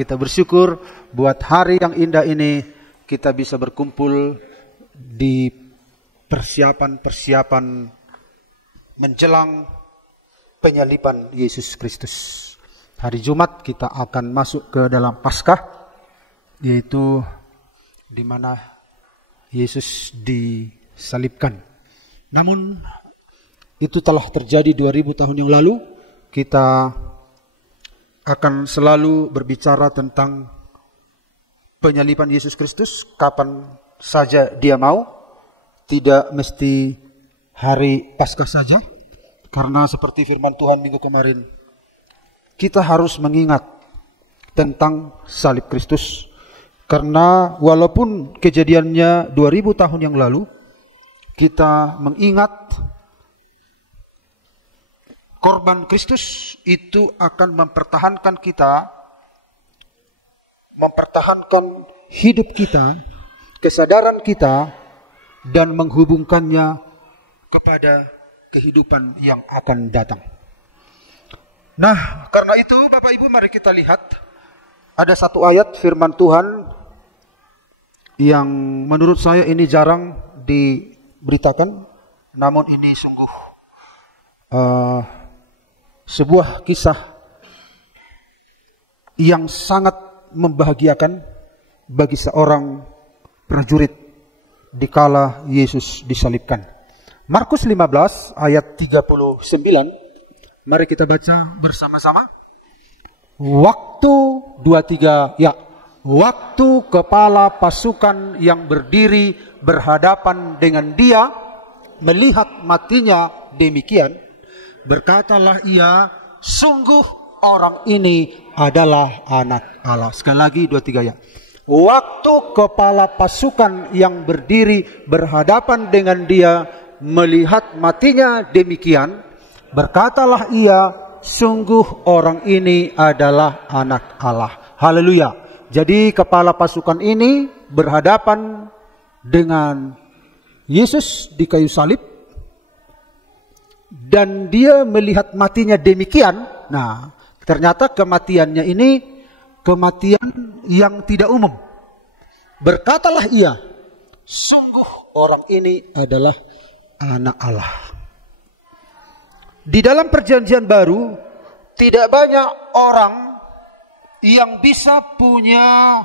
Kita bersyukur buat hari yang indah ini kita bisa berkumpul di persiapan-persiapan menjelang penyaliban Yesus Kristus. Hari Jumat kita akan masuk ke dalam Paskah, yaitu di mana Yesus disalibkan. Namun itu telah terjadi 2000 tahun yang lalu. Kita akan selalu berbicara tentang penyaliban Yesus Kristus kapan saja dia mau, tidak mesti hari Paskah saja. Karena seperti firman Tuhan minggu kemarin, kita harus mengingat tentang salib Kristus. Karena walaupun kejadiannya 2000 tahun yang lalu, kita mengingat korban Kristus itu akan mempertahankan kita, mempertahankan hidup kita, kesadaran kita, dan menghubungkannya kepada kehidupan yang akan datang. Nah, karena itu Bapak Ibu, mari kita lihat ada satu ayat firman Tuhan yang menurut saya ini jarang diberitakan, namun ini sungguh sebuah kisah yang sangat membahagiakan bagi seorang prajurit dikala Yesus disalibkan. Markus 15 ayat 39. Mari kita baca bersama-sama. Waktu 23 ya. Waktu kepala pasukan yang berdiri berhadapan dengan dia melihat matinya demikian, berkatalah ia, sungguh orang ini adalah anak Allah. Sekali lagi 23 ya. Waktu kepala pasukan yang berdiri berhadapan dengan dia melihat matinya demikian, berkatalah ia, sungguh orang ini adalah anak Allah. Haleluya. Jadi kepala pasukan ini berhadapan dengan Yesus di kayu salib, dan dia melihat matinya demikian. Nah, ternyata kematiannya ini kematian yang tidak umum. Berkatalah ia, sungguh orang ini adalah anak Allah. Di dalam perjanjian baru, tidak banyak orang yang bisa punya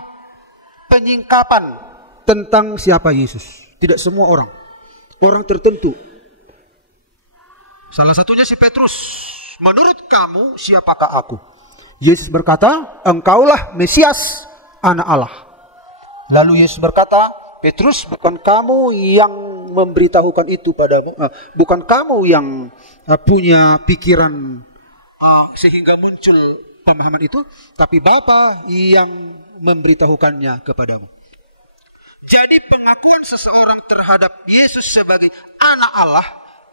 penyingkapan tentang siapa Yesus. Tidak semua orang. Orang tertentu. Salah satunya si Petrus. Menurut kamu siapakah aku? Yesus berkata, engkaulah Mesias, anak Allah. Lalu Yesus berkata, Petrus, bukan kamu yang memberitahukan itu padamu, bukan kamu yang punya pikiran sehingga muncul pemahaman itu, tapi Bapa yang memberitahukannya kepadamu. Jadi pengakuan seseorang terhadap Yesus sebagai anak Allah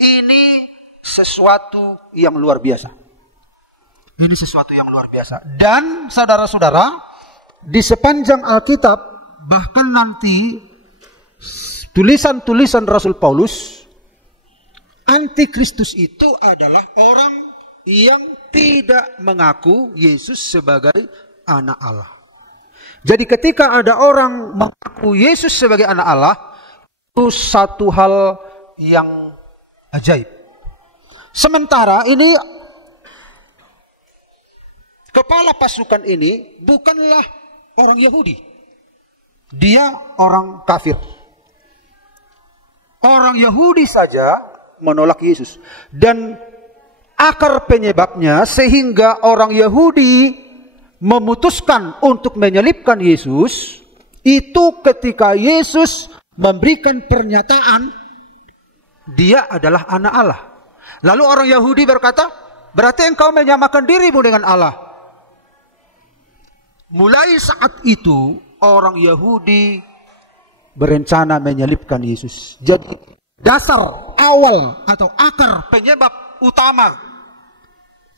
ini sesuatu yang luar biasa. Ini sesuatu yang luar biasa. Dan saudara-saudara, di sepanjang Alkitab, bahkan nanti tulisan-tulisan Rasul Paulus, antikristus itu adalah orang yang tidak mengaku Yesus sebagai anak Allah. Jadi ketika ada orang mengaku Yesus sebagai anak Allah, itu satu hal yang ajaib. Sementara ini kepala pasukan ini bukanlah orang Yahudi. Dia orang kafir. Orang Yahudi saja menolak Yesus. Dan akar penyebabnya sehingga orang Yahudi memutuskan untuk menyalibkan Yesus, itu ketika Yesus memberikan pernyataan dia adalah anak Allah. Lalu orang Yahudi berkata, berarti engkau menyamakan dirimu dengan Allah. Mulai saat itu orang Yahudi berencana menyalibkan Yesus. Jadi dasar awal atau akar penyebab utama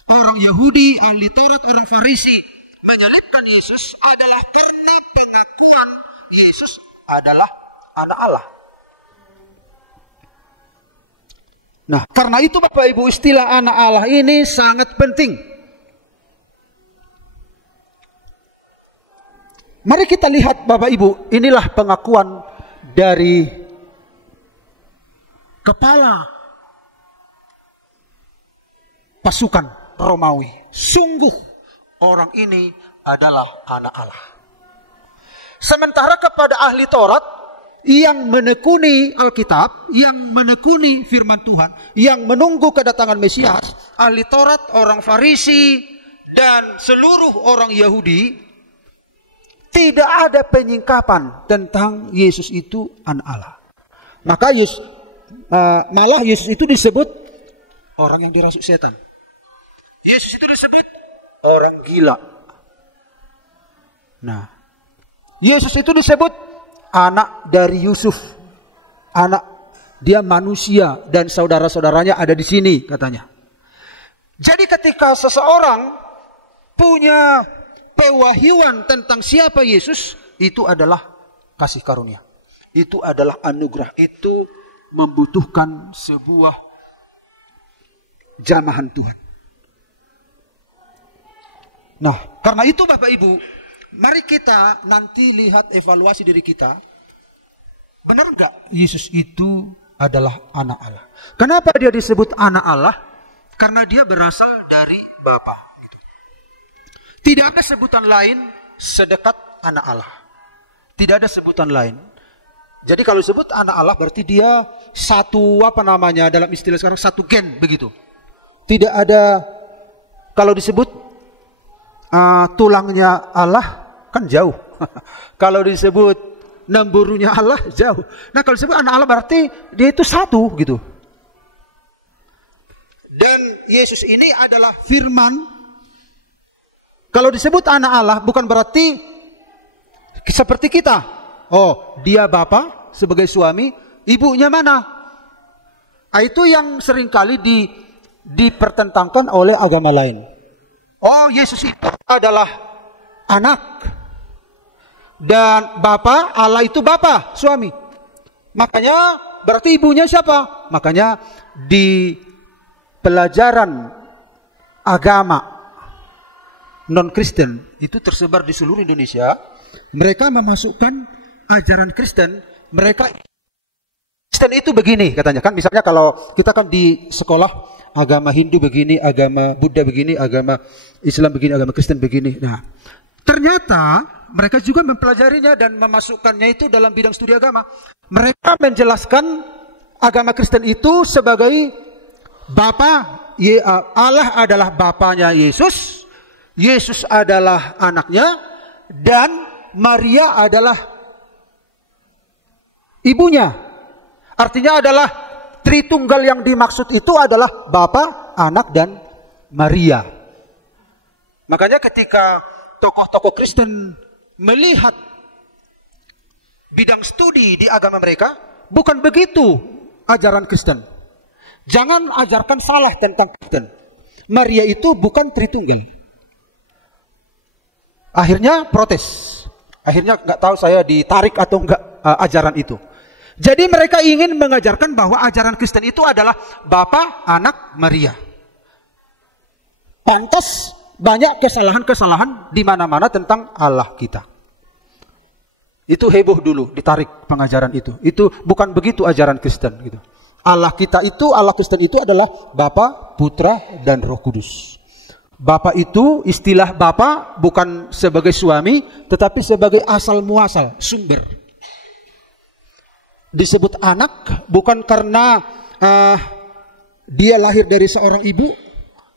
orang Yahudi, ahli Taurat, orang Farisi menyalibkan Yesus adalah karena pengakuan Yesus adalah anak Allah. Nah, karena itu Bapak Ibu, istilah anak Allah ini sangat penting. Mari kita lihat Bapak Ibu, inilah pengakuan dari kepala pasukan Romawi. Sungguh orang ini adalah anak Allah. Sementara kepada ahli Taurat yang menekuni Alkitab, yang menekuni firman Tuhan, yang menunggu kedatangan Mesias, ahli Taurat, orang Farisi, dan seluruh orang Yahudi, tidak ada penyingkapan tentang Yesus itu anak Allah. Maka malah Yesus itu disebut orang yang dirasuk setan. Yesus itu disebut orang gila. Nah, Yesus itu disebut anak dari Yusuf. Anak, dia manusia dan saudara-saudaranya ada di sini katanya. Jadi ketika seseorang punya pewahyuan tentang siapa Yesus, itu adalah kasih karunia. Itu adalah anugerah. Itu membutuhkan sebuah jamahan Tuhan. Nah, karena itu Bapak Ibu, mari kita nanti lihat evaluasi diri kita. Benar enggak Yesus itu adalah anak Allah? Kenapa dia disebut anak Allah? Karena dia berasal dari Bapa. Tidak ada sebutan lain sedekat anak Allah. Tidak ada sebutan lain. Jadi kalau disebut anak Allah berarti dia satu dalam istilah sekarang satu gen begitu. Tidak ada, kalau disebut tulangnya Allah kan jauh. Kalau disebut nemburunya Allah jauh. Nah kalau disebut anak Allah berarti dia itu satu gitu. Dan Yesus ini adalah firman. Kalau disebut anak Allah bukan berarti seperti kita. Oh, dia Bapa sebagai suami, ibunya mana? Itu yang seringkali dipertentangkan oleh agama lain. Oh, Yesus itu adalah anak. Dan Bapa, Allah itu Bapa, suami. Makanya berarti ibunya siapa? Makanya di pelajaran agama non-Kristen itu tersebar di seluruh Indonesia. Mereka memasukkan ajaran Kristen. Mereka Kristen itu begini katanya kan. Misalnya kalau kita kan di sekolah agama Hindu begini, agama Buddha begini, agama Islam begini, agama Kristen begini. Nah, ternyata mereka juga mempelajarinya dan memasukkannya itu dalam bidang studi agama. Mereka menjelaskan agama Kristen itu sebagai Bapa, Allah adalah Bapanya Yesus. Yesus adalah anaknya dan Maria adalah ibunya. Artinya adalah Tritunggal yang dimaksud itu adalah Bapa, Anak dan Maria. Makanya ketika tokoh-tokoh Kristen melihat bidang studi di agama mereka, bukan begitu ajaran Kristen. Jangan ajarkan salah tentang Kristen. Maria itu bukan Tritunggal. Akhirnya protes. Akhirnya nggak tahu saya ditarik atau enggak ajaran itu. Jadi mereka ingin mengajarkan bahwa ajaran Kristen itu adalah Bapa, Anak, Maria. Pantas banyak kesalahan-kesalahan di mana-mana tentang Allah kita. Itu heboh dulu, ditarik pengajaran itu. Itu bukan begitu ajaran Kristen gitu. Allah kita itu, Allah Kristen itu adalah Bapa, Putra, dan Roh Kudus. Bapa itu, istilah Bapa bukan sebagai suami, tetapi sebagai asal muasal, sumber. Disebut anak bukan karena dia lahir dari seorang ibu,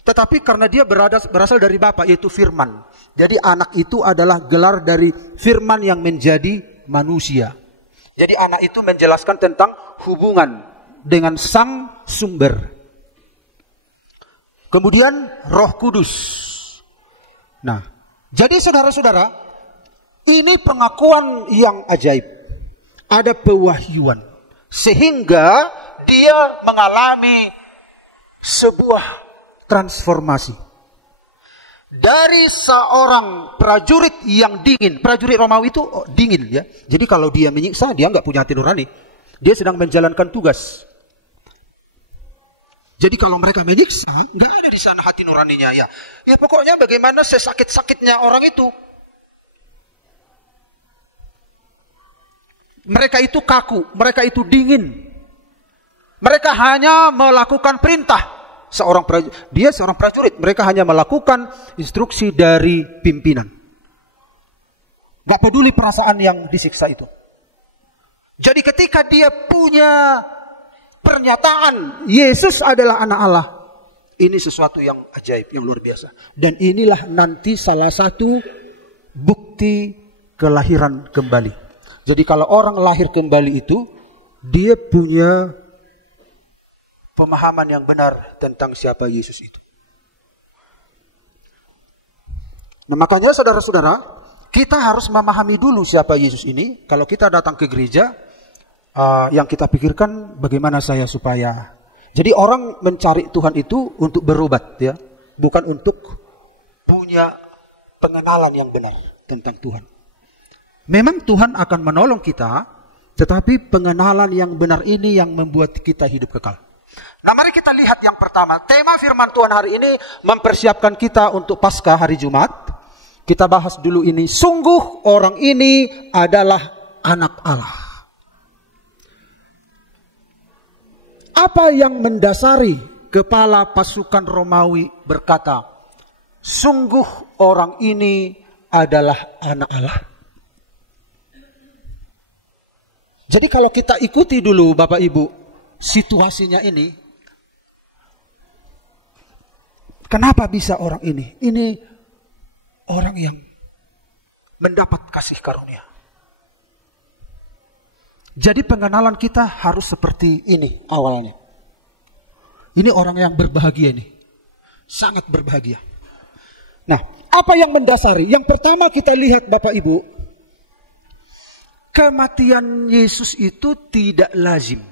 tetapi karena dia berasal dari Bapa, yaitu firman. Jadi anak itu adalah gelar dari firman yang menjadi manusia. Jadi anak itu menjelaskan tentang hubungan dengan sang sumber. Kemudian Roh Kudus. Nah, jadi saudara-saudara, ini pengakuan yang ajaib. Ada pewahyuan. Sehingga dia mengalami sebuah transformasi. Dari seorang prajurit yang dingin. Prajurit Romawi itu dingin ya. Jadi kalau dia menyiksa, dia nggak punya hati nurani. Dia sedang menjalankan tugas. Jadi kalau mereka menyiksa, nggak ada di sana hati nuraninya ya. Ya pokoknya bagaimana sesakit-sakitnya orang itu. Mereka itu kaku, mereka itu dingin. Mereka hanya melakukan perintah. Dia seorang prajurit, mereka hanya melakukan instruksi dari pimpinan. Gak peduli perasaan yang disiksa itu. Jadi ketika dia punya pernyataan Yesus adalah anak Allah, ini sesuatu yang ajaib, yang luar biasa. Dan inilah nanti salah satu bukti kelahiran kembali. Jadi kalau orang lahir kembali itu, dia punya pemahaman yang benar tentang siapa Yesus itu. Nah makanya saudara-saudara, kita harus memahami dulu siapa Yesus ini. Kalau kita datang ke gereja, yang kita pikirkan bagaimana saya supaya. Jadi orang mencari Tuhan itu untuk berobat, ya, bukan untuk punya pengenalan yang benar tentang Tuhan. Memang Tuhan akan menolong kita, tetapi pengenalan yang benar ini yang membuat kita hidup kekal. Nah mari kita lihat yang pertama. Tema firman Tuhan hari ini mempersiapkan kita untuk Paskah hari Jumat. Kita bahas dulu ini. Sungguh orang ini adalah anak Allah. Apa yang mendasari kepala pasukan Romawi berkata, sungguh orang ini adalah anak Allah? Jadi kalau kita ikuti dulu Bapak Ibu situasinya ini, kenapa bisa orang ini? Ini orang yang mendapat kasih karunia. Jadi pengenalan kita harus seperti ini awalnya. Ini orang yang berbahagia ini. Sangat berbahagia. Nah, apa yang mendasari? Yang pertama kita lihat Bapak Ibu, kematian Yesus itu tidak lazim.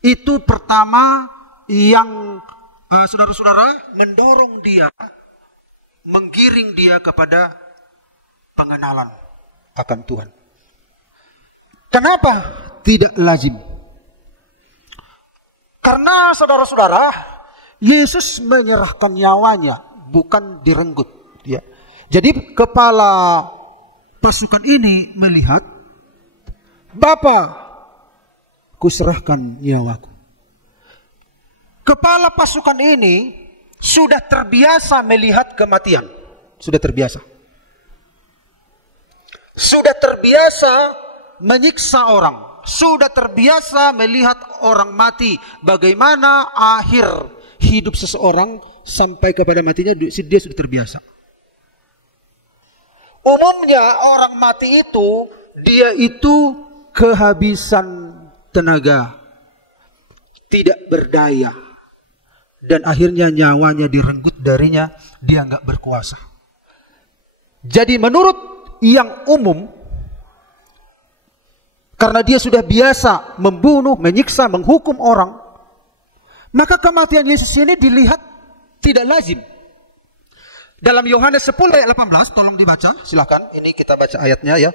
Itu pertama yang saudara-saudara mendorong dia, menggiring dia kepada pengenalan akan Tuhan. Kenapa tidak lazim? Karena saudara-saudara, Yesus menyerahkan nyawanya, bukan direnggut. Ya. Jadi kepala pasukan ini melihat, Bapa, kuserahkan nyawaku. Kepala pasukan ini sudah terbiasa melihat kematian. Sudah terbiasa. Sudah terbiasa menyiksa orang. Sudah terbiasa melihat orang mati. Bagaimana akhir hidup seseorang sampai kepada matinya, dia sudah terbiasa. Umumnya orang mati itu, dia itu kehabisan tenaga, tidak berdaya, dan akhirnya nyawanya direnggut darinya, dia nggak berkuasa. Jadi menurut yang umum, karena dia sudah biasa membunuh, menyiksa, menghukum orang, maka kematian Yesus ini dilihat tidak lazim. Dalam Yohanes 10 ayat 18, tolong dibaca, silakan. Ini kita baca ayatnya ya,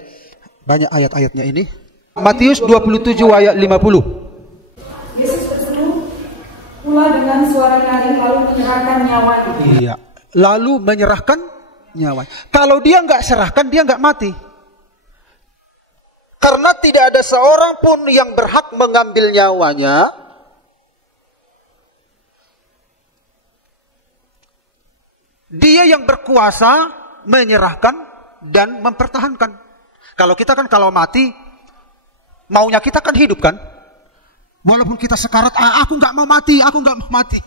banyak ayat-ayatnya ini. Matius 27 ayat 50. Yesus berseru pula dengan suara nyaring lalu menyerahkan nyawanya. Iya, lalu menyerahkan nyawanya. Kalau dia nggak serahkan, dia nggak mati. Karena tidak ada seorang pun yang berhak mengambil nyawanya. Dia yang berkuasa menyerahkan dan mempertahankan. Kalau kita kan kalau mati, maunya kita kan hidup kan. Walaupun kita sekarat, aku nggak mau mati, aku nggak mau mati.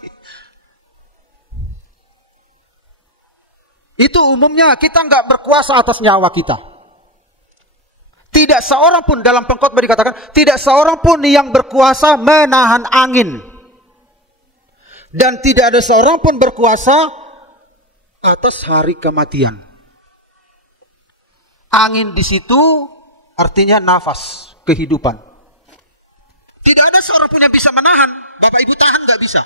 Itu umumnya kita nggak berkuasa atas nyawa kita. Tidak seorang pun, dalam pengkhotbah dikatakan, tidak seorang pun yang berkuasa menahan angin. Dan tidak ada seorang pun berkuasa atas hari kematian. Angin di situ artinya nafas, kehidupan. Tidak ada seorang pun yang bisa menahan. Bapak Ibu tahan nggak bisa.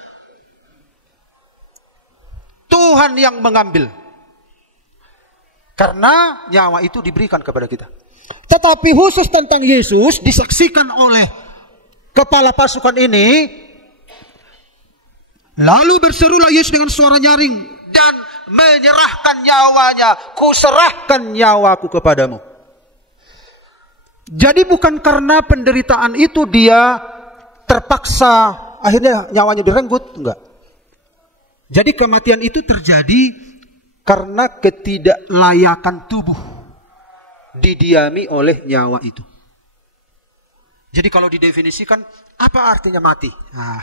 Tuhan yang mengambil. Karena nyawa itu diberikan kepada kita. Tetapi khusus tentang Yesus disaksikan oleh kepala pasukan ini. Lalu berserulah Yesus dengan suara nyaring dan menyerahkan nyawanya. Kuserahkan nyawaku kepadamu. Jadi bukan karena penderitaan itu dia terpaksa akhirnya nyawanya direnggut, enggak. Jadi kematian itu terjadi karena ketidaklayakan tubuh didiami oleh nyawa itu. Jadi kalau didefinisikan, apa artinya mati? Nah,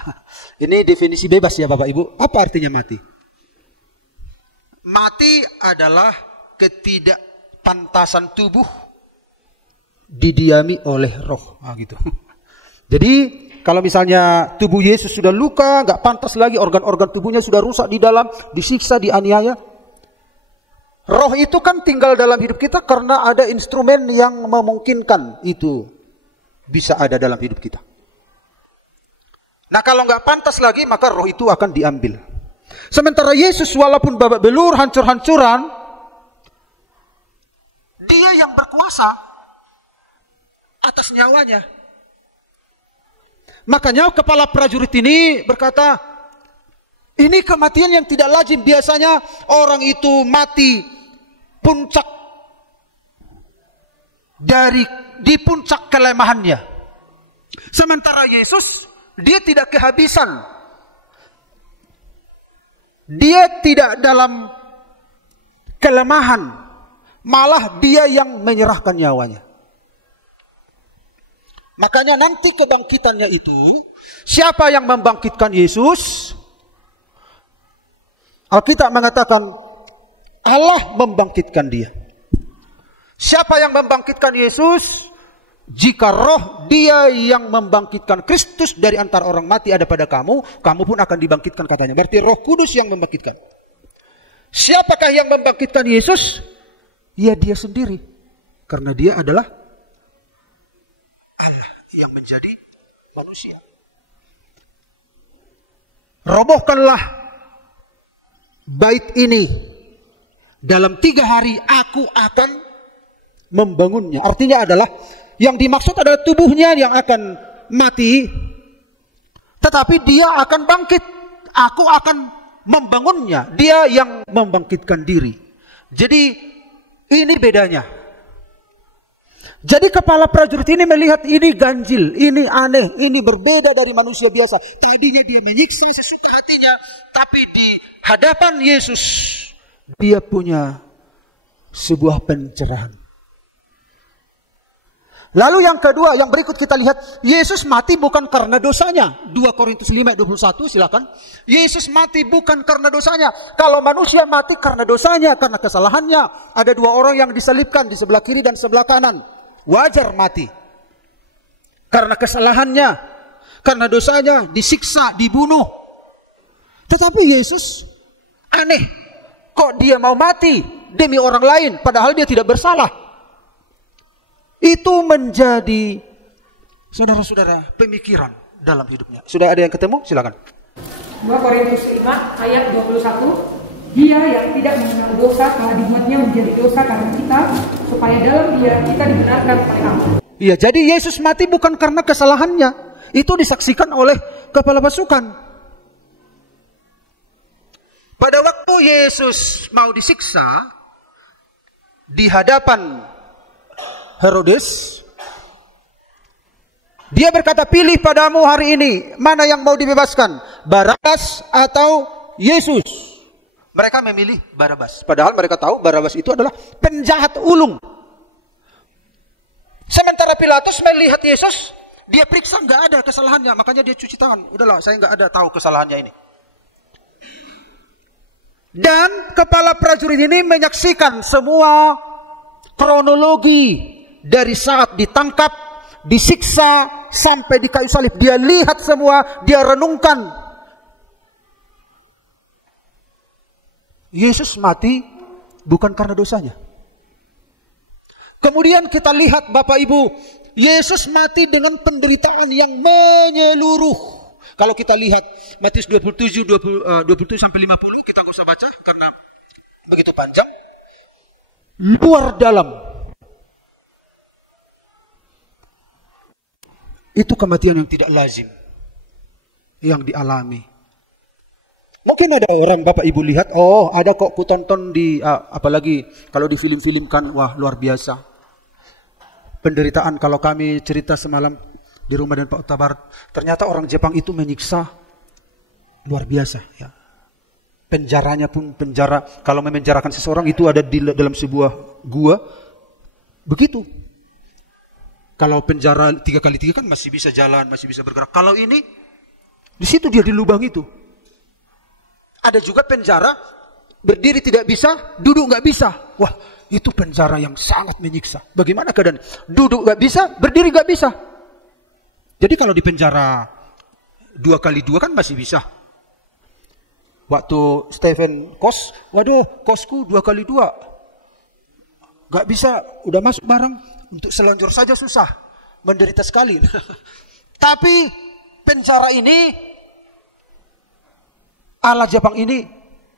ini definisi bebas ya Bapak Ibu. Apa artinya mati? Mati adalah ketidakpantasan tubuh didiami oleh roh. Nah, gitu. Jadi kalau misalnya tubuh Yesus sudah luka, nggak pantas lagi, organ-organ tubuhnya sudah rusak di dalam, disiksa, dianiaya. Roh itu kan tinggal dalam hidup kita karena ada instrumen yang memungkinkan itu bisa ada dalam hidup kita. Nah kalau nggak pantas lagi, maka roh itu akan diambil. Sementara Yesus walaupun babak belur, hancur-hancuran, dia yang berkuasa atas nyawanya. Makanya kepala prajurit ini berkata, ini kematian yang tidak lazim. Biasanya orang itu mati puncak di puncak kelemahannya. Sementara Yesus, dia tidak kehabisan. Dia tidak dalam kelemahan. Malah dia yang menyerahkan nyawanya. Makanya nanti kebangkitannya itu, siapa yang membangkitkan Yesus? Alkitab mengatakan Allah membangkitkan dia. Siapa yang membangkitkan Yesus? Jika roh dia yang membangkitkan Kristus dari antara orang mati ada pada kamu, kamu pun akan dibangkitkan katanya. Berarti Roh Kudus yang membangkitkan. Siapakah yang membangkitkan Yesus? Ya dia sendiri. Karena dia adalah Allah yang menjadi manusia. Robohkanlah bait ini. Dalam 3 hari aku akan membangunnya. Artinya adalah yang dimaksud adalah tubuhnya yang akan mati, tetapi dia akan bangkit. Aku akan membangunnya. Dia yang membangkitkan diri. Jadi ini bedanya. Jadi kepala prajurit ini melihat ini ganjil, ini aneh, ini berbeda dari manusia biasa. Tadinya dia menyiksa sesuka hatinya, tapi di hadapan Yesus dia punya sebuah pencerahan. Lalu yang kedua, yang berikut kita lihat, Yesus mati bukan karena dosanya. 2 Korintus 5:21 silakan. Yesus mati bukan karena dosanya. Kalau manusia mati karena dosanya, karena kesalahannya. Ada 2 orang yang disalibkan di sebelah kiri dan sebelah kanan. Wajar mati. Karena kesalahannya, karena dosanya, disiksa, dibunuh. Tetapi Yesus aneh. Kok dia mau mati demi orang lain, padahal dia tidak bersalah. Itu menjadi, saudara-saudara, pemikiran dalam hidupnya. Sudah ada yang ketemu? Silakan. 2 Korintus 5 ayat 21. Dia yang tidak mengenal dosa telah dibuatnya menjadi dosa karena kita, supaya dalam dia kita dibenarkan oleh Allah. Iya, jadi Yesus mati bukan karena kesalahannya. Itu disaksikan oleh kepala pasukan. Pada waktu Yesus mau disiksa di hadapan Herodes, dia berkata, pilih padamu hari ini, mana yang mau dibebaskan, Barabas atau Yesus? Mereka memilih Barabas, padahal mereka tahu Barabas itu adalah penjahat ulung. Sementara Pilatus melihat Yesus, dia periksa nggak ada kesalahannya, makanya dia cuci tangan. Udahlah, saya nggak ada tahu kesalahannya ini. Dan kepala prajurit ini menyaksikan semua kronologi dari saat ditangkap, disiksa, sampai di kayu salib. Dia lihat semua, dia renungkan. Yesus mati bukan karena dosanya. Kemudian kita lihat Bapak Ibu, Yesus mati dengan penderitaan yang menyeluruh. Kalau kita lihat Matius 27 sampai 50, kita gak usah baca karena begitu panjang. Luar dalam. Itu kematian yang tidak lazim yang dialami. Mungkin ada orang Bapak Ibu lihat, oh ada kok kutonton di apalagi kalau di film-film kan, wah luar biasa. penderitaan. Kalau kami cerita semalam di rumah dan Pak Utabar, ternyata orang Jepang itu menyiksa luar biasa. Ya. Penjaranya pun penjara. Kalau memenjarakan seseorang itu ada di dalam sebuah gua. Begitu. Kalau penjara 3x3 kan masih bisa jalan, masih bisa bergerak. Kalau ini, di situ dia di lubang itu. Ada juga penjara, berdiri tidak bisa, duduk nggak bisa. Wah, itu penjara yang sangat menyiksa. Bagaimana keadaan? Duduk nggak bisa, berdiri nggak bisa. Jadi kalau di penjara 2x2 kan masih bisa. Waktu Stephen kos, waduh kosku 2x2. Gak bisa, udah masuk barang, untuk selonjor saja susah. Menderita sekali. Tapi penjara ini, ala Jepang ini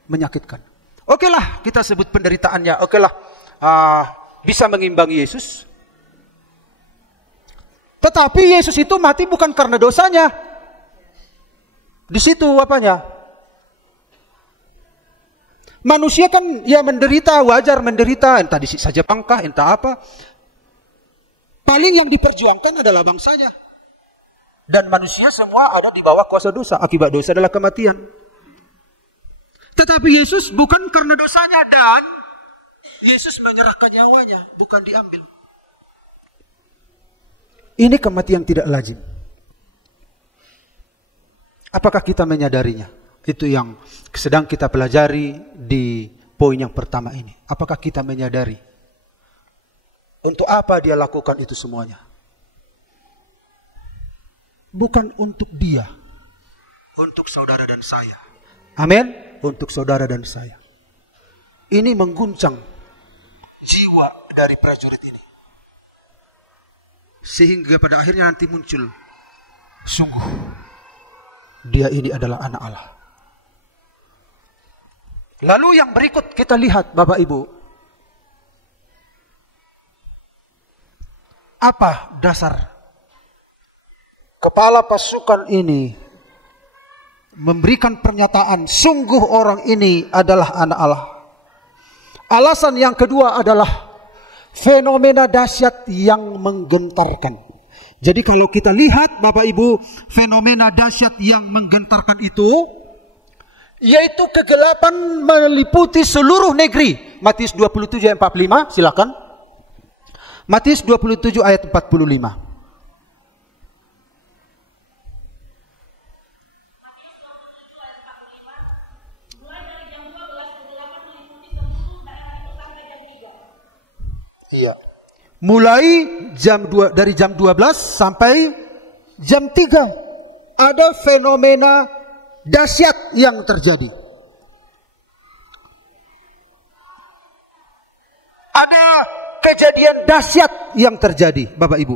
menyakitkan. Oke lah, kita sebut penderitaannya. Oke lah, bisa mengimbangi Yesus. Tetapi Yesus itu mati bukan karena dosanya. Di situ apanya? Manusia kan ya menderita, wajar menderita, entah disiksa Jepang kah, entah apa. Paling yang diperjuangkan adalah bangsanya. Dan manusia semua ada di bawah kuasa dosa. Akibat dosa adalah kematian. Tetapi Yesus bukan karena dosanya, dan Yesus menyerahkan nyawanya, bukan diambil. Ini kematian tidak lazim. Apakah kita menyadarinya? Itu yang sedang kita pelajari di poin yang pertama ini. Apakah kita menyadari untuk apa dia lakukan itu semuanya? Bukan untuk dia, untuk saudara dan saya. Amin. Untuk saudara dan saya. Ini mengguncang jiwa dari prajurit ini. Sehingga pada akhirnya nanti muncul, sungguh dia ini adalah anak Allah. Lalu yang berikut kita lihat Bapak Ibu. Apa dasar kepala pasukan ini memberikan pernyataan sungguh orang ini adalah anak Allah? Alasan yang kedua adalah fenomena dahsyat yang menggentarkan. Jadi kalau kita lihat Bapak Ibu, fenomena dahsyat yang menggentarkan itu yaitu kegelapan meliputi seluruh negeri. Matius 27 ayat 45, silakan. Matius 27 ayat 45. Iya. Mulai dari jam 12 sampai jam 3 ada fenomena dahsyat yang terjadi. Ada kejadian dahsyat yang terjadi, Bapak Ibu.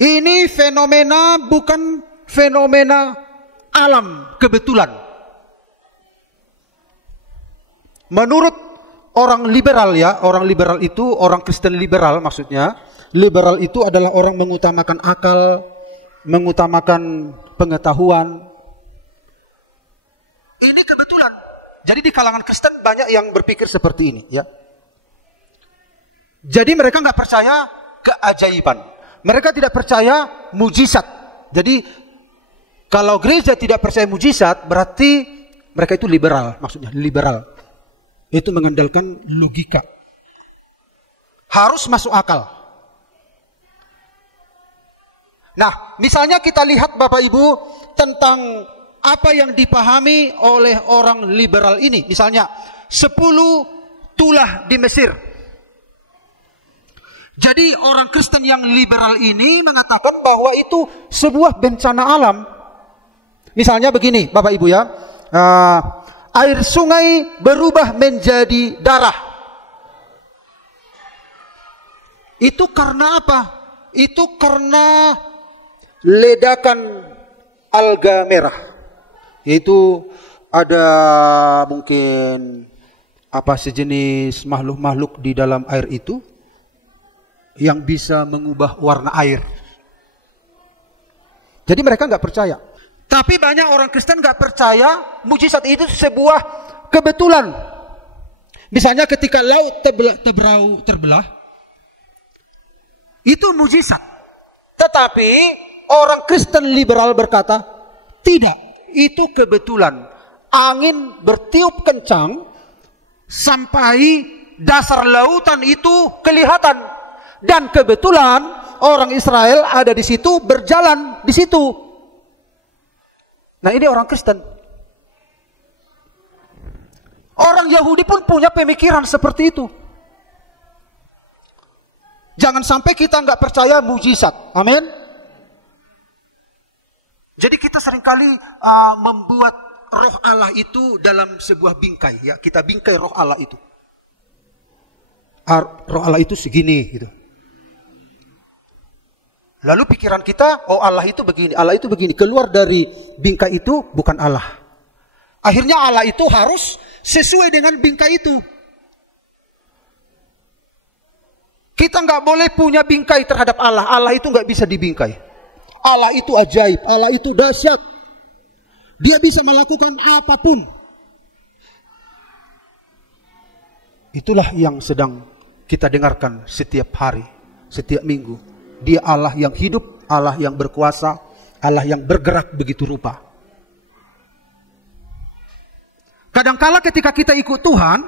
Ini fenomena bukan fenomena alam kebetulan. Menurut orang liberal ya, orang liberal itu, orang Kristen liberal maksudnya. Liberal itu adalah orang mengutamakan akal, mengutamakan pengetahuan. Ini kebetulan. Jadi di kalangan Kristen banyak yang berpikir seperti ini ya. Jadi mereka nggak percaya keajaiban. Mereka tidak percaya mujizat. Jadi kalau gereja tidak percaya mujizat, berarti mereka itu liberal. Maksudnya liberal. Itu mengandalkan logika. Harus masuk akal. Nah, misalnya kita lihat Bapak Ibu tentang apa yang dipahami oleh orang liberal ini. Misalnya 10 tulah di Mesir. Jadi orang Kristen yang liberal ini mengatakan bahwa itu sebuah bencana alam. Misalnya begini Bapak Ibu ya. Air sungai berubah menjadi darah. Itu karena apa? Itu karena ledakan alga merah. Yaitu ada mungkin sejenis makhluk-makhluk di dalam air itu yang bisa mengubah warna air. Jadi mereka nggak percaya. Tapi banyak orang Kristen nggak percaya mujizat itu sebuah kebetulan. Misalnya ketika laut terbelah, Itu mujizat. Tetapi orang Kristen liberal berkata, tidak, itu kebetulan. Angin bertiup kencang sampai dasar lautan itu kelihatan. Dan kebetulan orang Israel ada di situ, berjalan di situ. Nah, ini orang Kristen. Orang Yahudi pun punya pemikiran seperti itu. Jangan sampai kita nggak percaya mujizat. Amin. Jadi kita seringkali membuat roh Allah itu dalam sebuah bingkai. Ya, kita bingkai roh Allah itu. Roh Allah itu segini gitu. Lalu pikiran kita, oh Allah itu begini, Allah itu begini. Keluar dari bingkai itu bukan Allah. Akhirnya Allah itu harus sesuai dengan bingkai itu. Kita nggak boleh punya bingkai terhadap Allah. Allah itu nggak bisa dibingkai. Allah itu ajaib, Allah itu dahsyat. Dia bisa melakukan apapun. Itulah yang sedang kita dengarkan setiap hari, setiap minggu. Dia Allah yang hidup, Allah yang berkuasa, Allah yang bergerak begitu rupa. Kadangkala ketika kita ikut Tuhan,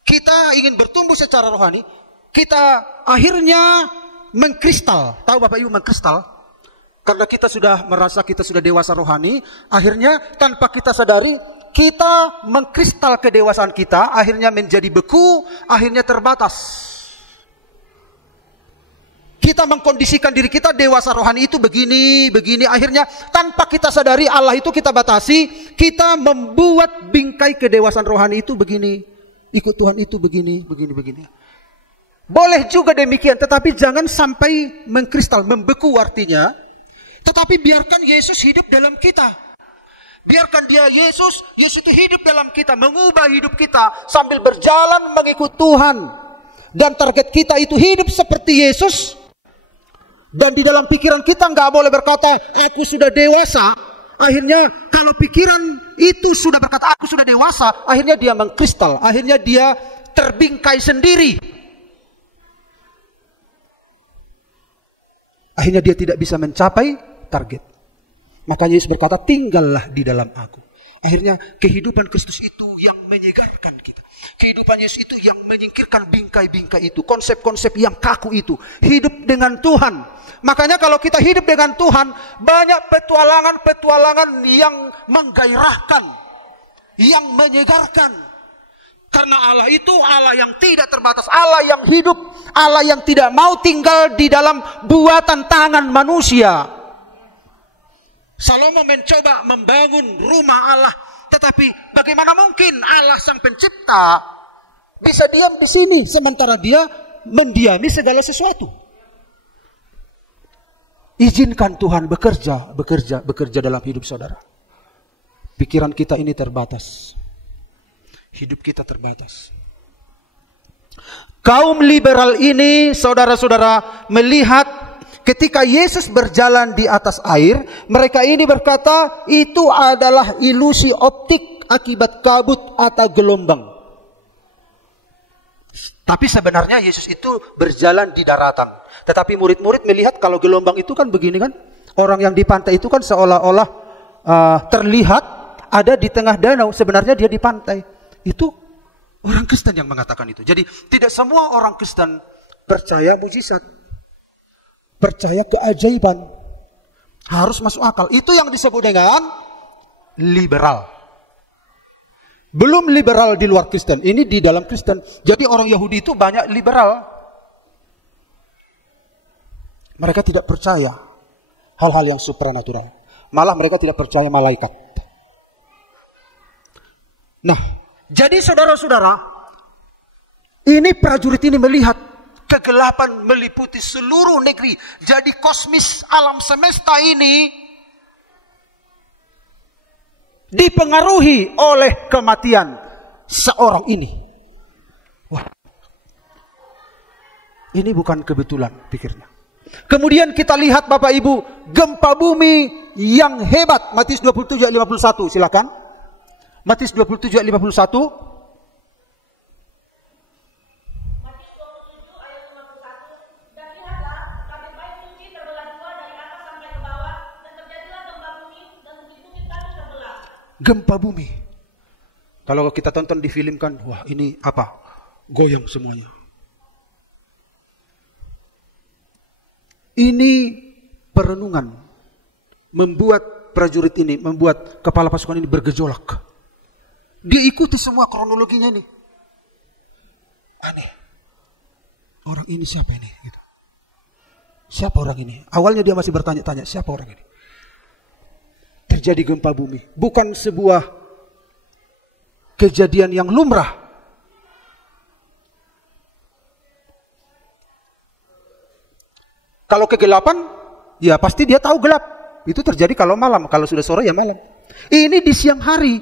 kita ingin bertumbuh secara rohani, kita akhirnya mengkristal. Tahu Bapak Ibu mengkristal? Karena kita sudah merasa kita sudah dewasa rohani, akhirnya tanpa kita sadari, kita mengkristal kedewasaan kita, akhirnya menjadi beku, akhirnya terbatas. Kita mengkondisikan diri kita dewasa rohani itu begini, begini. Akhirnya tanpa kita sadari Allah itu kita batasi. Kita membuat bingkai kedewasaan rohani itu begini. Ikut Tuhan itu begini, begini, begini. Boleh juga demikian, tetapi jangan sampai mengkristal, membeku artinya. Tetapi biarkan Yesus hidup dalam kita. Biarkan dia Yesus itu hidup dalam kita, mengubah hidup kita sambil berjalan mengikut Tuhan. Dan target kita itu hidup seperti Yesus. Dan di dalam pikiran kita nggak boleh berkata, aku sudah dewasa. Akhirnya kalau pikiran itu sudah berkata, aku sudah dewasa, akhirnya dia mengkristal. Akhirnya dia terbingkai sendiri. Akhirnya dia tidak bisa mencapai target. Makanya Yesus berkata, tinggallah di dalam aku. Akhirnya kehidupan Kristus itu yang menyegarkan kita. Kehidupan Yesus itu yang menyingkirkan bingkai-bingkai itu. Konsep-konsep yang kaku itu. Hidup dengan Tuhan. Makanya kalau kita hidup dengan Tuhan, banyak petualangan-petualangan yang menggairahkan. Yang menyegarkan. Karena Allah itu Allah yang tidak terbatas. Allah yang hidup. Allah yang tidak mau tinggal di dalam buatan tangan manusia. Salomo mencoba membangun rumah Allah. Tetapi bagaimana mungkin Allah sang pencipta bisa diam di sini sementara dia mendiami segala sesuatu. Izinkan Tuhan bekerja dalam hidup saudara. Pikiran kita ini terbatas. Hidup kita terbatas. Kaum liberal ini, saudara-saudara, melihat ketika Yesus berjalan di atas air, mereka ini berkata, itu adalah ilusi optik akibat kabut atau gelombang. Tapi sebenarnya Yesus itu berjalan di daratan. Tetapi murid-murid melihat kalau gelombang itu kan begini kan. Orang yang di pantai itu kan seolah-olah terlihat ada di tengah danau. Sebenarnya dia di pantai. Itu orang Kristen yang mengatakan itu. Jadi tidak semua orang Kristen percaya mujizat. Percaya keajaiban. Harus masuk akal. Itu yang disebut dengan liberal. Belum liberal di luar Kristen. Ini di dalam Kristen. Jadi orang Yahudi itu banyak liberal. Mereka tidak percaya hal-hal yang supranatural. Malah mereka tidak percaya malaikat. Nah, jadi saudara-saudara, ini prajurit ini melihat kegelapan meliputi seluruh negeri. Jadi kosmis alam semesta ini dipengaruhi oleh kematian seorang ini. Wah, ini bukan kebetulan pikirnya. Kemudian kita lihat Bapak Ibu, gempa bumi yang hebat. Matius 27 ayat 51, silakan. Matius 27 ayat 51. gempa bumi. Kalau kita tonton di film kan, wah ini apa? Goyang semuanya. Ini perenungan membuat prajurit ini, membuat kepala pasukan ini bergejolak. Dia ikuti semua kronologinya ini. Aneh. Orang ini siapa ini? Gitu. Siapa orang ini? Awalnya dia masih bertanya-tanya, siapa orang ini? Terjadi gempa bumi. Bukan sebuah kejadian yang lumrah. Kalau kegelapan, ya pasti dia tahu gelap. Itu terjadi kalau malam. Kalau sudah sore ya malam. Ini di siang hari.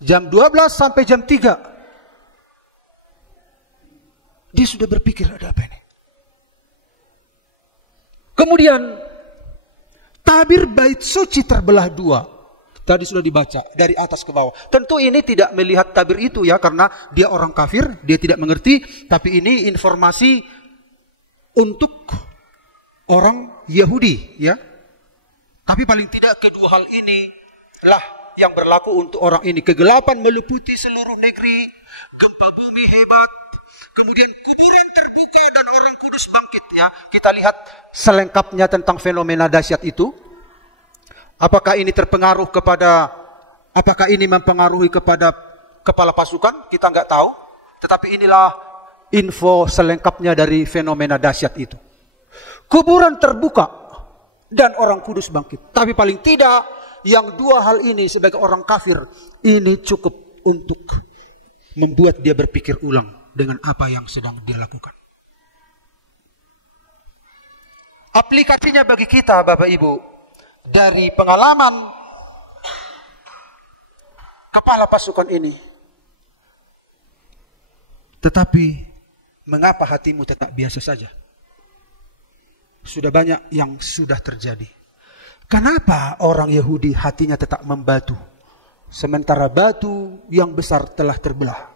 Jam 12 sampai jam 3. Dia sudah berpikir ada apa ini. Kemudian tabir bait suci terbelah dua. Tadi sudah dibaca dari atas ke bawah. Tentu ini tidak melihat tabir itu ya, karena dia orang kafir, dia tidak mengerti. Tapi ini informasi untuk orang Yahudi ya. Tapi paling tidak kedua hal ini lah yang berlaku untuk orang ini. Kegelapan meliputi seluruh negeri, gempa bumi hebat, kemudian kuburan terbuka dan orang kudus bangkit ya. Kita lihat selengkapnya tentang fenomena dahsyat itu. Apakah ini terpengaruh kepada, apakah ini mempengaruhi kepada kepala pasukan? Kita nggak tahu. Tetapi inilah info selengkapnya dari fenomena dahsyat itu. Kuburan terbuka dan orang kudus bangkit. Tapi paling tidak yang dua hal ini sebagai orang kafir ini cukup untuk membuat dia berpikir ulang dengan apa yang sedang dia lakukan. Aplikasinya bagi kita Bapak Ibu, dari pengalaman kepala pasukan ini. Tetapi mengapa hatimu tetap biasa saja? Sudah banyak yang sudah terjadi. Kenapa orang Yahudi hatinya tetap membatu, sementara batu yang besar telah terbelah?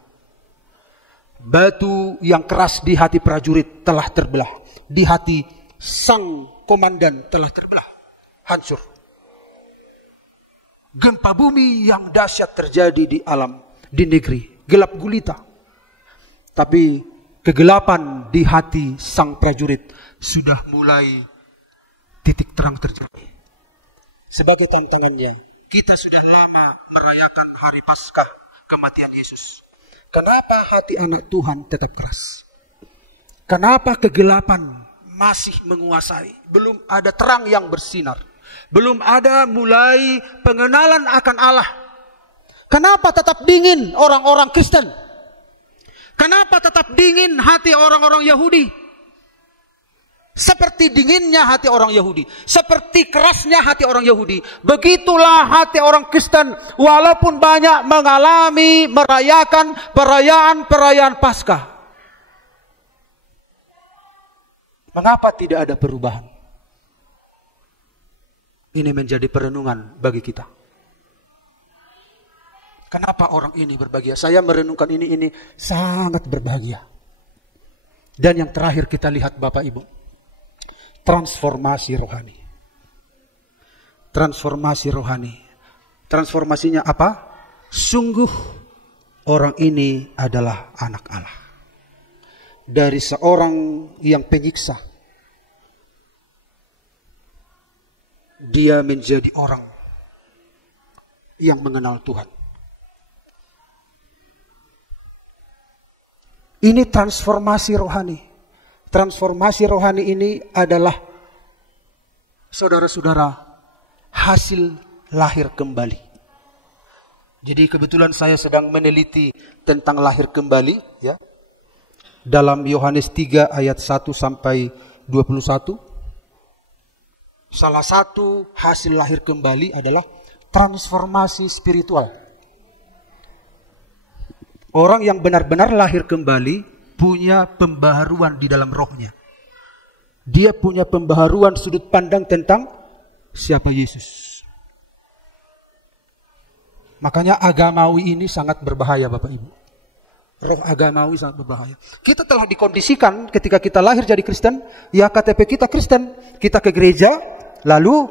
Batu yang keras di hati prajurit telah terbelah, di hati sang komandan telah terbelah, hancur. Gempa bumi yang dahsyat terjadi di alam, di negeri, gelap gulita. Tapi kegelapan di hati sang prajurit sudah mulai titik terang terjadi. Sebagai tantangannya, kita sudah lama merayakan hari Paskah kematian Yesus. Kenapa hati anak Tuhan tetap keras? Kenapa kegelapan masih menguasai? Belum ada terang yang bersinar. Belum ada mulai pengenalan akan Allah. Kenapa tetap dingin orang-orang Kristen? Kenapa tetap dingin hati orang-orang Yahudi? Seperti dinginnya hati orang Yahudi, seperti kerasnya hati orang Yahudi, begitulah hati orang Kristen walaupun banyak mengalami merayakan perayaan Paskah. Mengapa tidak ada perubahan? Ini menjadi perenungan bagi kita. Kenapa orang ini berbahagia? Saya merenungkan ini sangat berbahagia. Dan yang terakhir kita lihat Bapak Ibu, transformasi rohani. Transformasi rohani. Transformasinya apa? Sungguh orang ini adalah anak Allah. Dari seorang yang penyiksa, dia menjadi orang yang mengenal Tuhan. Ini transformasi rohani. Transformasi rohani ini adalah, saudara-saudara, hasil lahir kembali. Jadi kebetulan saya sedang meneliti tentang lahir kembali ya. Dalam Yohanes 3 ayat 1 sampai 21. Salah satu hasil lahir kembali adalah transformasi spiritual. Orang yang benar-benar lahir kembali punya pembaharuan di dalam rohnya. Dia punya pembaharuan sudut pandang tentang siapa Yesus. Makanya agamawi ini sangat berbahaya Bapak Ibu. Roh agamawi sangat berbahaya. Kita telah dikondisikan ketika kita lahir jadi Kristen, ya KTP kita Kristen. Kita ke gereja, lalu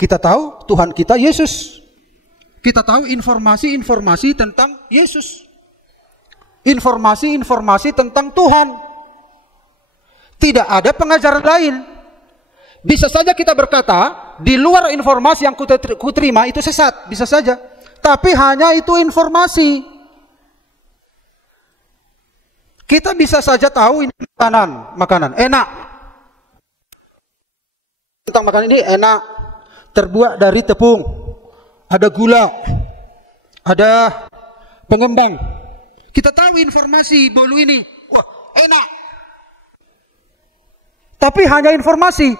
kita tahu Tuhan kita Yesus. Kita tahu informasi-informasi tentang Yesus. Informasi-informasi tentang Tuhan. Tidak ada pengajaran lain. Bisa saja kita berkata, di luar informasi yang kuterima itu sesat. Bisa saja. Tapi hanya itu informasi. Kita bisa saja tahu ini makanan enak. Tentang makanan ini enak. Terbuat dari tepung. Ada gula. Ada pengembang. Kita tahu informasi bolu ini. Wah, enak. Tapi hanya informasi.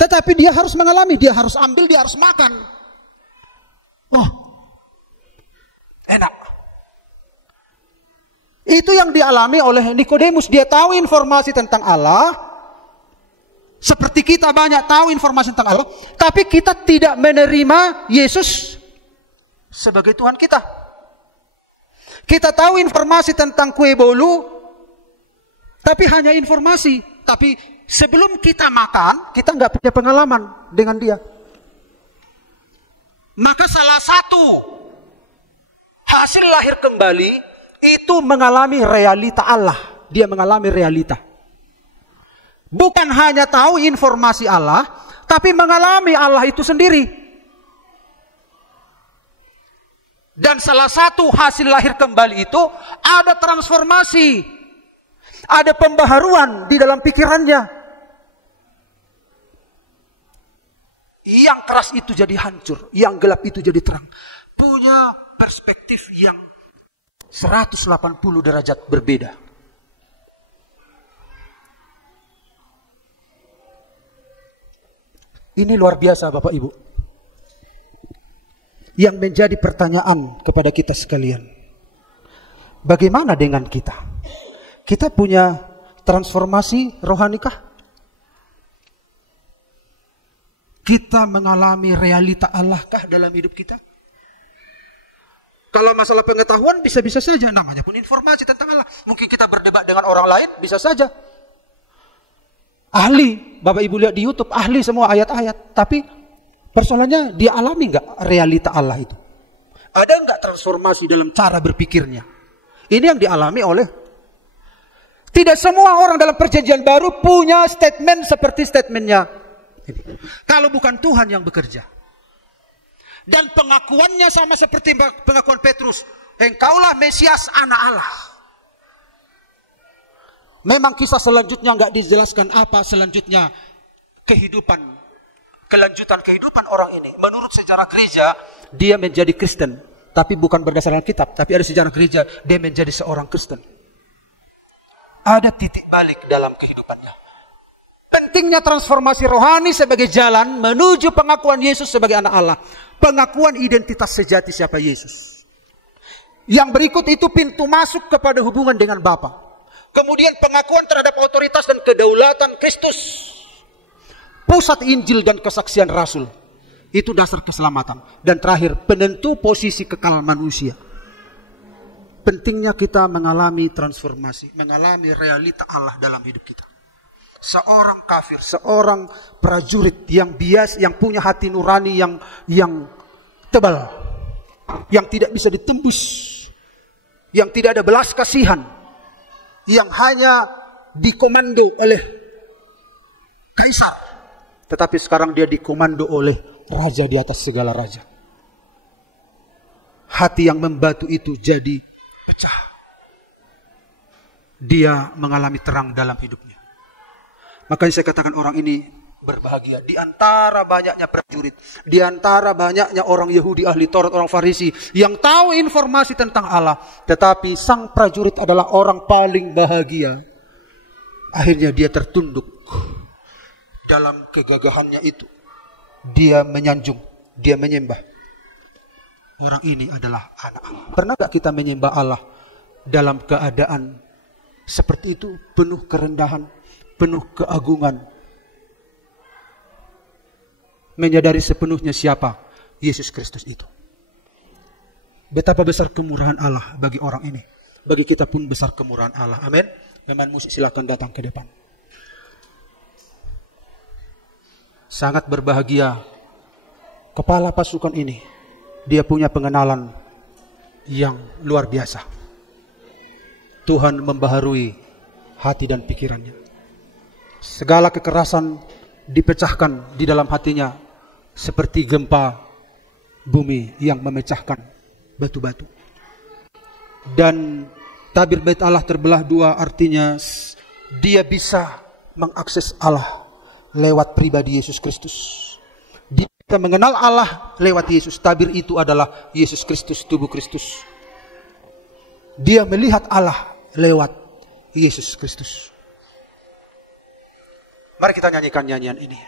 Tetapi dia harus mengalami, dia harus ambil, dia harus makan. Wah, enak. Itu yang dialami oleh Nikodemus. Dia tahu informasi tentang Allah. Seperti kita banyak tahu informasi tentang Allah. Tapi kita tidak menerima Yesus sebagai Tuhan kita. Kita tahu informasi tentang kue bolu. Tapi hanya informasi. Tapi sebelum kita makan, kita nggak punya pengalaman dengan dia. Maka salah satu hasil lahir kembali itu mengalami realita Allah. Dia mengalami realita. Bukan hanya tahu informasi Allah, tapi mengalami Allah itu sendiri. Dan salah satu hasil lahir kembali itu ada transformasi. Ada pembaharuan di dalam pikirannya. Yang keras itu jadi hancur, yang gelap itu jadi terang. Punya perspektif yang 180 derajat berbeda. Ini luar biasa Bapak Ibu. Yang menjadi pertanyaan kepada kita sekalian. Bagaimana dengan kita? Kita punya transformasi rohanikah? Kita mengalami realita Allahkah dalam hidup kita? Kalau masalah pengetahuan bisa-bisa saja, namanya pun informasi tentang Allah. Mungkin kita berdebat dengan orang lain, bisa saja. Ahli, Bapak Ibu lihat di YouTube, ahli semua ayat-ayat. Tapi persoalannya dia alami nggak realita Allah itu? Ada nggak transformasi dalam cara berpikirnya? Ini yang dialami oleh. Tidak semua orang dalam perjanjian baru punya statement seperti statementnya. Kalau bukan Tuhan yang bekerja. Dan pengakuannya sama seperti pengakuan Petrus. Engkaulah Mesias, anak Allah. Memang kisah selanjutnya nggak dijelaskan apa selanjutnya kelanjutan kehidupan orang ini. Menurut sejarah gereja, dia menjadi Kristen. Tapi bukan berdasarkan kitab. Tapi ada sejarah gereja, dia menjadi seorang Kristen. Ada titik balik dalam kehidupannya. Pentingnya transformasi rohani sebagai jalan menuju pengakuan Yesus sebagai anak Allah. Pengakuan identitas sejati siapa Yesus. Yang berikut itu pintu masuk kepada hubungan dengan Bapa. Kemudian pengakuan terhadap otoritas dan kedaulatan Kristus. Pusat Injil dan kesaksian Rasul. Itu dasar keselamatan. Dan terakhir, penentu posisi kekal manusia. Pentingnya kita mengalami transformasi. Mengalami realita Allah dalam hidup kita. Seorang kafir, seorang prajurit yang bias, yang punya hati nurani yang tebal. Yang tidak bisa ditembus. Yang tidak ada belas kasihan. Yang hanya dikomando oleh kaisar. Tetapi sekarang dia dikomando oleh raja di atas segala raja. Hati yang membatu itu jadi pecah. Dia mengalami terang dalam hidupnya. Makanya saya katakan orang ini berbahagia. Di antara banyaknya prajurit. Di antara banyaknya orang Yahudi, ahli Taurat, orang Farisi. Yang tahu informasi tentang Allah. Tetapi sang prajurit adalah orang paling bahagia. Akhirnya dia tertunduk. Dalam kegagahannya itu. Dia menyanjung. Dia menyembah. Orang ini adalah anak Allah. Pernah gak kita menyembah Allah dalam keadaan seperti itu? Penuh kerendahan. Penuh keagungan. Menyadari sepenuhnya siapa Yesus Kristus itu. Betapa besar kemurahan Allah bagi orang ini. Bagi kita pun besar kemurahan Allah. Amin. Pemain musik silakan datang ke depan. Sangat berbahagia kepala pasukan ini, dia punya pengenalan yang luar biasa. Tuhan membaharui hati dan pikirannya. Segala kekerasan dipecahkan di dalam hatinya seperti gempa bumi yang memecahkan batu-batu. Dan tabir bait Allah terbelah dua, artinya dia bisa mengakses Allah lewat pribadi Yesus Kristus. Dia bisa mengenal Allah lewat Yesus. Tabir itu adalah Yesus Kristus, tubuh Kristus. Dia melihat Allah lewat Yesus Kristus. Mari kita nyanyikan nyanyian ini.